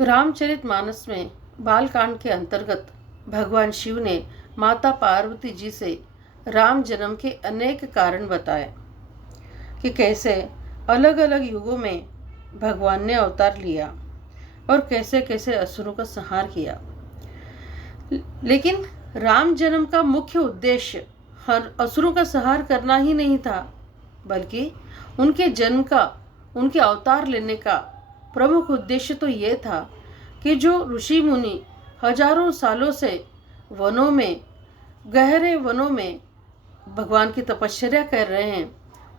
रामचरितमानस में बालकांड के अंतर्गत भगवान शिव ने माता पार्वती जी से राम जन्म के अनेक कारण बताए कि कैसे अलग अलग युगों में भगवान ने अवतार लिया और कैसे कैसे असुरों का संहार किया। लेकिन राम जन्म का मुख्य उद्देश्य हर असुरों का संहार करना ही नहीं था, बल्कि उनके जन्म का, उनके अवतार लेने का प्रमुख उद्देश्य तो ये था कि जो ऋषि मुनि हजारों सालों से वनों में, गहरे वनों में भगवान की तपस्या कर रहे हैं,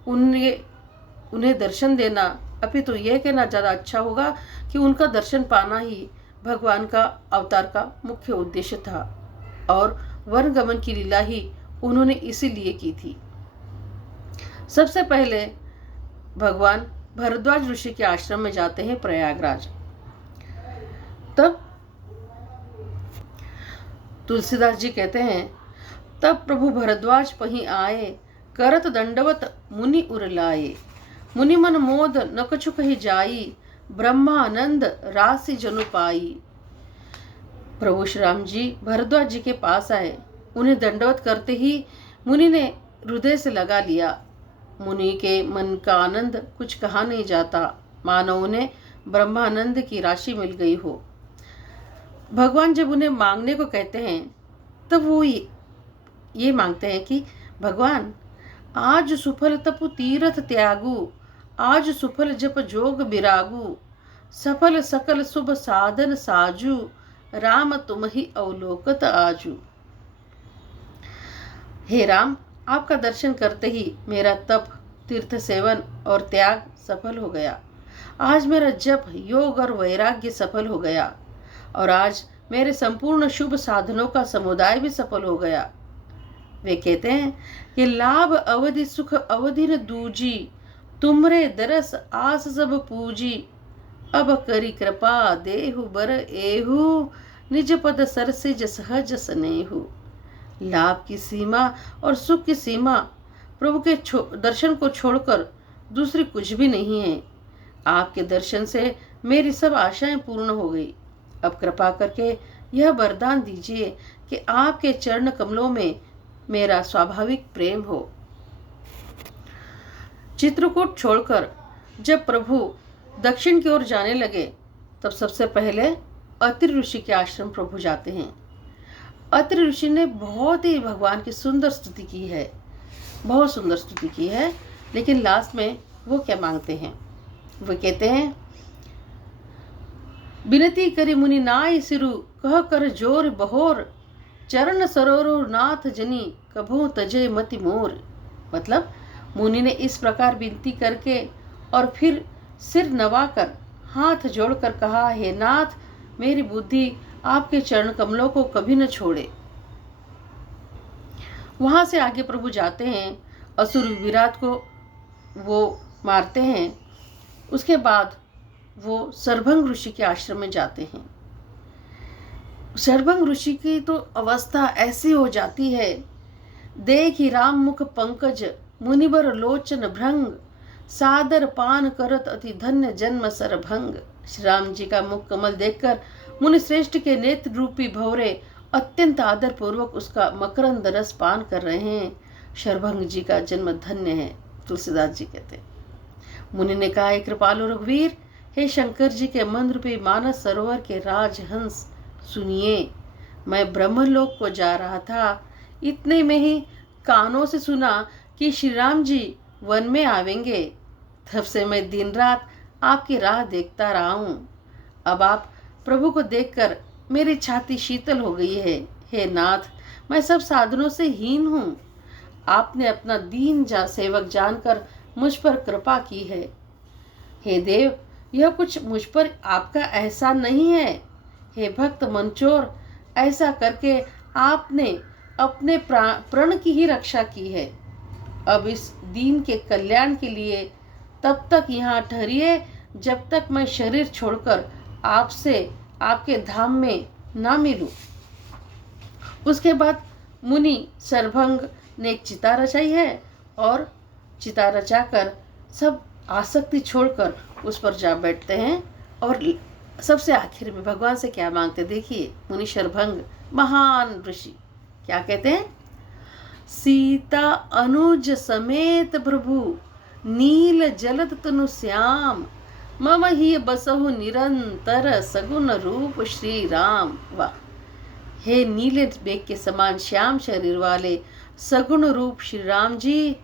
उन्हें दर्शन देना, अपितु यह कहना ज़्यादा अच्छा होगा कि उनका दर्शन पाना ही भगवान का अवतार का मुख्य उद्देश्य था और वन गमन की लीला ही उन्होंने इसीलिए की थी। सबसे पहले भगवान भरद्वाज ऋषि के आश्रम में जाते हैं, प्रयागराज। तब तुलसीदास जी कहते हैं, तब प्रभु भरद्वाज पहीं आए, करत दंडवत मुनि उर लाए। मुनि मन मोद न कछु कही जाई, ब्रह्मानंद राशि जनु पाई। प्रभु श्री राम जी भरद्वाज जी के पास आए। उन्हें दंडवत करते ही मुनि ने हृदय से लगा लिया। मुनि के मन का आनंद कुछ कहा नहीं जाता, मानो उन्हें ब्रह्मानंद की राशि मिल गई हो। भगवान जब उन्हें मांगने को कहते हैं तब वो ये मांगते हैं कि भगवान, आज सुफल तपु तीरथ त्यागु, आज सुफल जप जोग बिरागु, सफल सकल शुभ साधन साजू, राम तुम ही अवलोकत आजू। हे राम, आपका दर्शन करते ही मेरा तप, तीर्थ सेवन और त्याग सफल हो गया। आज मेरा जप, योग और वैराग्य सफल हो गया और आज मेरे संपूर्ण शुभ साधनों का समुदाय भी सफल हो गया। वे कहते हैं कि लाभ अवधि सुख अवधि न दूजी, तुमरे दरस आस सब पूजी, अब करी कृपा देहु बर एहु, निज पद सरसिज सहज स्नेहु। लाभ की सीमा और सुख की सीमा प्रभु के दर्शन को छोड़कर दूसरी कुछ भी नहीं है। आपके दर्शन से मेरी सब आशाएं पूर्ण हो गई। अब कृपा करके यह वरदान दीजिए कि आपके चरण कमलों में मेरा स्वाभाविक प्रेम हो। चित्रकूट छोड़कर जब प्रभु दक्षिण की ओर जाने लगे तब सबसे पहले अत्रि ऋषि के आश्रम प्रभु जाते हैं। अत्रि ऋषि ने बहुत ही भगवान की सुंदर स्तुति की है, बहुत सुंदर स्तुति की है। लेकिन लास्ट में वो क्या मांगते हैं? वो कहते हैं, बिनती करी मुनि नाय सिरु, कह कर जोर बहोर, चरण सरोरो नाथ जनी, कभू तजे मति मोर। मतलब मुनि ने इस प्रकार विनती करके और फिर सिर नवाकर हाथ जोड़कर कहा, हे नाथ, मेरी बुद्धि आपके चरण कमलों को कभी न छोड़े। वहां से आगे प्रभु जाते हैं, असुर विराट को वो मारते हैं। उसके बाद वो सरभंग ऋषि के आश्रम में जाते हैं। सरभंग ऋषि की तो अवस्था ऐसी हो जाती है, देखी राम मुख पंकज, मुनिवर लोचन भ्रंग, सादर पान करत अति धन्य जन्म सरभंग। श्री राम जी का मुख कमल देखकर मुनि श्रेष्ठ के नेत्र रूपी भौरे अत्यंत आदर पूर्वक उसका मकरंद रस पान कर रहे हैं। शरभंग जी का जन्म धन्य है, तुलसीदास जी कहते हैं। मुनि ने कहा, हे कृपालु रघुवीर, हे शंकर जी के मन रूपी मानस सरोवर के राजहंस, सुनिए, मैं ब्रह्मलोक को जा रहा था। इतने में ही कानों से सुना कि श्री राम जी वन में आवेंगे। तब से मैं दिन रात आपकी राह देखता रहा हूँ। अब आप प्रभु को देखकर मेरी छाती शीतल हो गई है। हे नाथ, मैं सब साधनों से हीन हूँ। आपने अपना दीन सेवक जानकर मुझ पर कृपा की है। हे देव, यह कुछ मुझ पर आपका एहसान नहीं है। हे भक्त मंचोर, ऐसा करके आपने अपने प्रण की ही रक्षा की है। अब इस दीन के कल्याण के लिए तब तक यहाँ ठहरिए जब तक मैं शरीर छोड़कर आपसे आपके धाम में ना मिलूं। उसके बाद मुनि सरभंग ने एक चिता रचाई है और चिता रचाकर सब आसक्ति छोड़कर उस पर जा बैठते हैं और सबसे आखिर में भगवान से क्या मांगते, देखिए मुनि शरभंग महान ऋषि क्या कहते हैं, सीता अनुज समेत प्रभु नील जलद तनु श्याम मम ही बसहु निरंतर सगुन रूप श्री राम। वाह, हे नीले मेघ के समान श्याम शरीर वाले सगुण रूप श्री राम जी,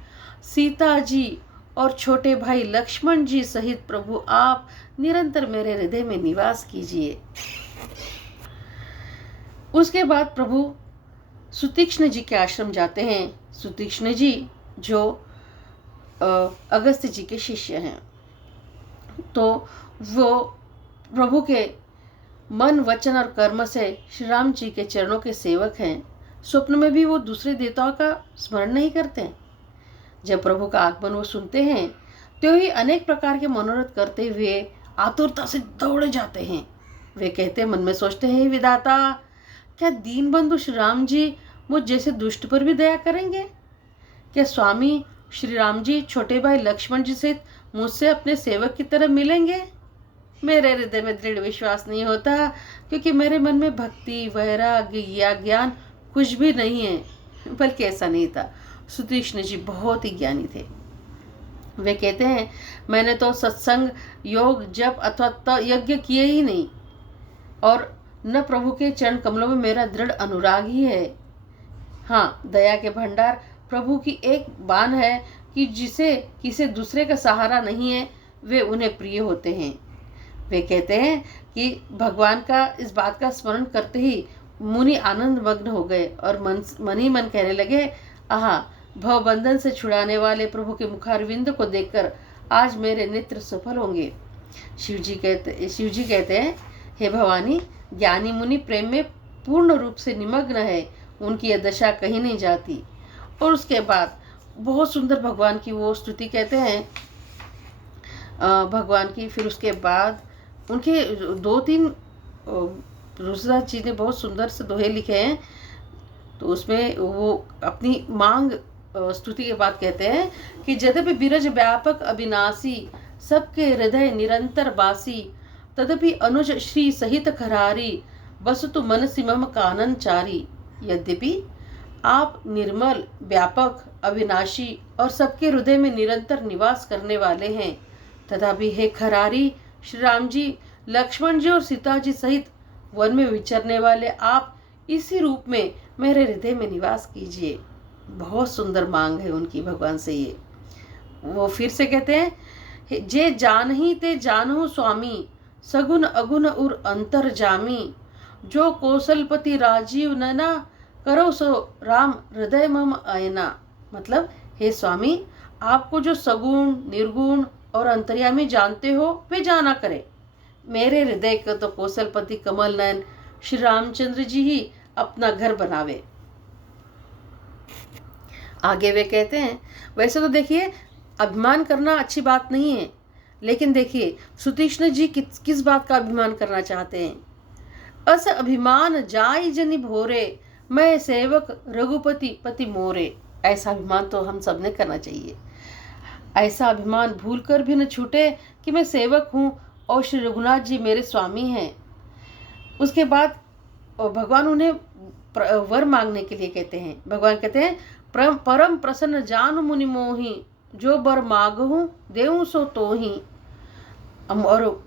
सीता जी और छोटे भाई लक्ष्मण जी सहित प्रभु आप निरंतर मेरे हृदय में निवास कीजिए। उसके बाद प्रभु सुतीक्ष्ण जी के आश्रम जाते हैं। सुतीक्ष्ण जी जो अगस्त्य जी के शिष्य हैं, तो वो प्रभु के मन वचन और कर्म से श्री राम जी के चरणों के सेवक हैं। स्वप्न में भी वो दूसरे देवताओं का स्मरण नहीं करते हैं। जब प्रभु का आगमन वो सुनते हैं तो ही अनेक प्रकार के मनोरथ करते हुए आतुरता से दौड़े जाते हैं। वे कहते मन में सोचते हैं, विधाता क्या दीन बंधु श्री राम जी मुझ जैसे दुष्ट पर भी दया करेंगे? क्या स्वामी श्री राम जी छोटे भाई लक्ष्मण जी से मुझसे अपने सेवक की तरह मिलेंगे? मेरे हृदय में दृढ़ विश्वास नहीं होता, क्योंकि मेरे मन में भक्ति वैराग्य या ज्ञान कुछ भी नहीं है। बल्कि ऐसा नहीं था, सुतीक्ष्ण जी बहुत ही ज्ञानी थे। वे कहते हैं मैंने तो सत्संग योग जप अथवा यज्ञ किए ही नहीं, और न प्रभु के चरण कमलों में मेरा दृढ़ अनुराग ही है। हाँ, दया के भंडार प्रभु की एक बान है कि जिसे किसी दूसरे का सहारा नहीं है वे उन्हें प्रिय होते हैं। वे कहते हैं कि भगवान का इस बात का स्मरण करते ही मुनि आनंद मग्न हो गए और मन ही मन कहने लगे, आहा, भवबंधन से छुड़ाने वाले प्रभु के मुखारविंद को देखकर आज मेरे नेत्र सफल होंगे। शिव जी कहते हैं, हे भवानी, ज्ञानी मुनि प्रेम में पूर्ण रूप से निमग्न है, उनकी यह दशा कहीं नहीं जाती। और उसके बाद बहुत सुंदर भगवान की वो स्तुति कहते हैं भगवान की। फिर उसके बाद उनके 2-3 तुलसीदास जी ने बहुत सुंदर से दोहे लिखे हैं। तो उसमें वो अपनी मांग स्तुति के बाद कहते हैं कि यद्यपि बिरज व्यापक अविनाशी सबके हृदय निरंतर बासी, तदपि अनुज श्री सहित खरारी बसतु मनसि मम कानन चारी। यद्यपि आप निर्मल व्यापक अविनाशी और सबके हृदय में निरंतर निवास करने वाले हैं, तथापि हे खरारी श्री राम जी, लक्ष्मण जी और सीता जी सहित वन में विचरने वाले आप इसी रूप में मेरे हृदय में निवास कीजिए। बहुत सुंदर मांग है उनकी भगवान से ये। वो फिर से कहते हैं, जे जान ही ते जानहु स्वामी, सगुन अगुन उर अंतर जामी, जो कौशलपति राजीव नैना, करो सो राम हृदय मम आयना। मतलब हे स्वामी, आपको जो सगुण निर्गुण और अंतर्यामी जानते हो वे जाना करे। मेरे हृदय का तो कौशलपति कमल नयन श्री रामचंद्र जी ही अपना घर बनावे। आगे वे कहते हैं, वैसे तो देखिए अभिमान करना अच्छी बात नहीं है, लेकिन देखिए सुतीक्ष्ण जी किस बात का अभिमान करना चाहते हैं। अस अभिमान जाई जनि भोरे, मैं सेवक रघुपति पति मोरे। ऐसा अभिमान तो हम सब ने करना चाहिए। ऐसा अभिमान भूलकर भी न छूटे कि मैं सेवक हूँ और श्री रघुनाथ जी मेरे स्वामी हैं। उसके बाद भगवान उन्हें वर मांगने के लिए कहते हैं। भगवान कहते हैं, परम प्रसन्न जान मुनि मोही, जो वर मांगहूँ देऊँ सो तोही। और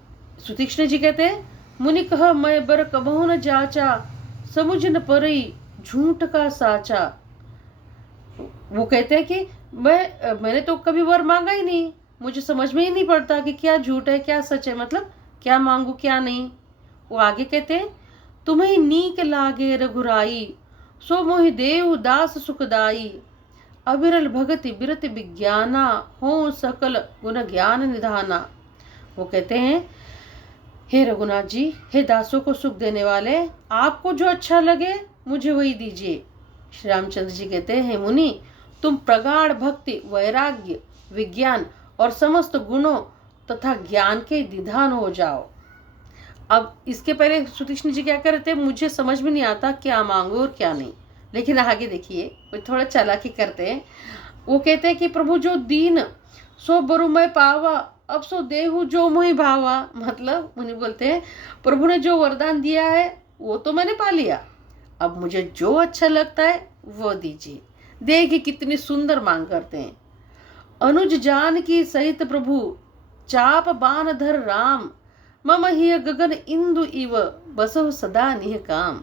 सुतीक्ष्ण जी कहते हैं, मुनि कह मैं बर कबहु न जाचा, समुझ न परई झूठ का साचा। वो कहते हैं कि मैंने तो कभी वर मांगा ही नहीं, मुझे समझ में ही नहीं पड़ता कि क्या झूठ है क्या सच है, मतलब क्या मांगू क्या नहीं। वो आगे कहते हैं, तुम्हें नीक लागे रघुराई, सो मोहि देव दास सुखदाई, अविरल भगति बिरत विज्ञाना, हो सकल गुण ज्ञान निधाना। वो कहते हैं, हे रघुनाथ जी, हे दासों को सुख देने वाले, आपको जो अच्छा लगे मुझे वही दीजिए। श्री रामचंद्र जी कहते हैं, हे मुनि, तुम प्रगाढ़ भक्ति वैराग्य विज्ञान और समस्त गुणों तथा ज्ञान के निधान हो जाओ। अब इसके पहले सुतीक्ष्ण जी क्या करते हैं, मुझे समझ में नहीं आता क्या मांगो और क्या नहीं, लेकिन आगे देखिए वो थोड़ा चालाकी करते हैं। वो कहते हैं कि प्रभु जो दीन सो बरु मैं पावा, अब सो देहु जो मोहि भावा। मतलब मुनि बोलते हैं प्रभु ने जो वरदान दिया है वो तो मैंने पा लिया, अब मुझे जो अच्छा लगता है वो दीजिए। देखिए कितनी सुंदर मांग करते हैं। अनुज जान की सहित प्रभु चाप बाण धर राम, मम हिय गगन इंदु इव बसव सदा निह काम।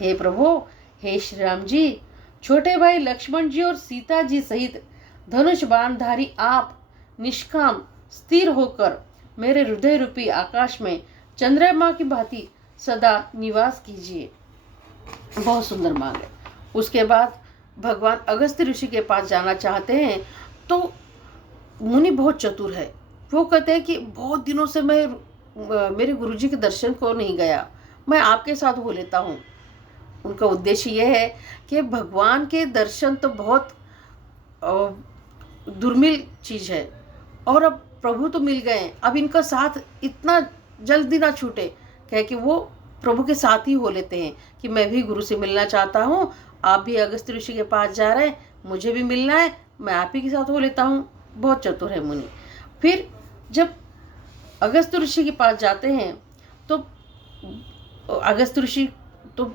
हे प्रभु, हे श्री राम जी, छोटे भाई लक्ष्मण जी और सीता जी सहित धनुष बाणधारी आप निष्काम स्थिर होकर मेरे हृदय रूपी आकाश में चंद्रमा की भांति सदा निवास कीजिए। बहुत सुंदर मांग है। उसके बाद भगवान अगस्त्य ऋषि के पास जाना चाहते हैं तो मुनि बहुत चतुर है। वो कहते हैं कि बहुत दिनों से मैं मेरे गुरुजी के दर्शन को नहीं गया, मैं आपके साथ हो लेता हूँ। उनका उद्देश्य यह है कि भगवान के दर्शन तो बहुत दुर्मिल चीज़ है और अब प्रभु तो मिल गए, अब इनका साथ इतना जल्दी ना छूटे, कह कि वो प्रभु के साथ ही हो लेते हैं कि मैं भी गुरु से मिलना चाहता हूँ, आप भी अगस्त्य ऋषि के पास जा रहे हैं, मुझे भी मिलना है, मैं आप ही के साथ हो लेता हूँ। बहुत चतुर है मुनि। फिर जब अगस्त्य ऋषि के पास जाते हैं तो अगस्त्य ऋषि तो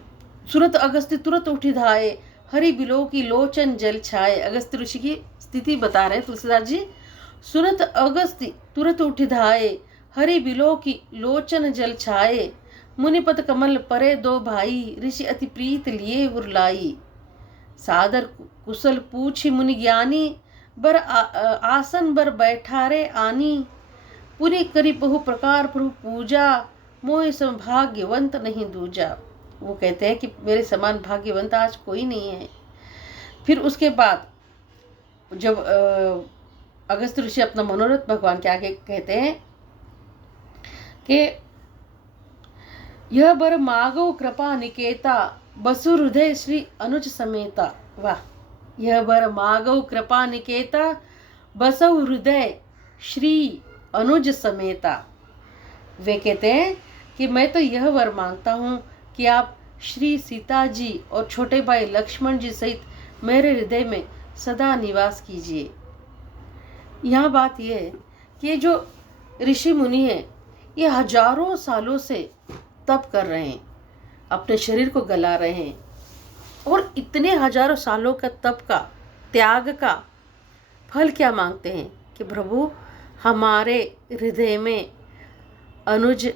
सुरत अगस्त्य तुरंत उठी धाये, हरि बिलो की लोचन जल छाए। अगस्त्य ऋषि की स्थिति बता रहे हैं तुलसीदास जी। सुरत अगस्त्य तुरंत उठी धाये, हरि बिलो की लोचन जल छाए। मुनिपत कमल परे दो भाई, ऋषि अति प्रीत लिए उरलाई। सादर कुशल पूछी मुनि ज्ञानी, बर आसन बर बैठारे आनी। पूरी करी बहु प्रकार प्रभु पूजा, मोह सम भाग्यवंत नहीं दूजा। वो कहते हैं कि मेरे समान भाग्यवंत आज कोई नहीं है। फिर उसके बाद जब अगस्त्य ऋषि अपना मनोरथ भगवान के आगे कहते हैं कि यह बर मागो कृपा निकेता, बसु हृदय श्री अनुज समेता। वाह, यह बर मागो कृपा निकेता, बसु हृदय श्री अनुज समेता। वे कहते हैं कि मैं तो यह वर मांगता हूँ कि आप श्री सीता जी और छोटे भाई लक्ष्मण जी सहित मेरे हृदय में सदा निवास कीजिए। यहाँ बात यह है कि जो ऋषि मुनि हैं ये हजारों सालों से तप कर रहे हैं, अपने शरीर को गला रहे हैं और इतने हजारों सालों का तप का त्याग का फल क्या मांगते हैं कि प्रभु हमारे हृदय में अनुज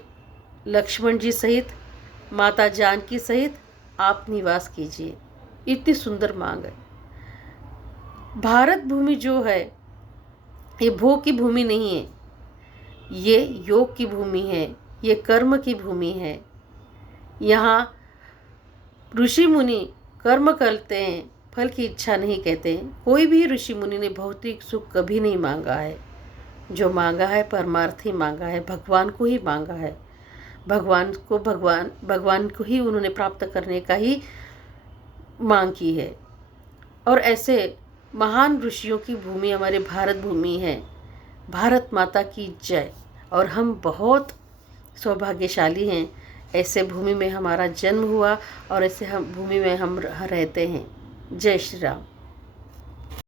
लक्ष्मण जी सहित माता जानकी सहित आप निवास कीजिए। इतनी सुंदर मांग है। भारत भूमि जो है ये भोग की भूमि नहीं है, ये योग की भूमि है, ये कर्म की भूमि है। यहाँ ऋषि मुनि कर्म करते हैं, फल की इच्छा नहीं कहते हैं। कोई भी ऋषि मुनि ने भौतिक सुख कभी नहीं मांगा है। जो मांगा है परमार्थ ही मांगा है, भगवान को ही मांगा है। भगवान को ही उन्होंने प्राप्त करने का ही मांग की है। और ऐसे महान ऋषियों की भूमि हमारी भारत भूमि है। भारत माता की जय। और हम बहुत सौभाग्यशाली हैं, ऐसे भूमि में हमारा जन्म हुआ और ऐसे हम भूमि में हम रहते हैं। जय श्री राम।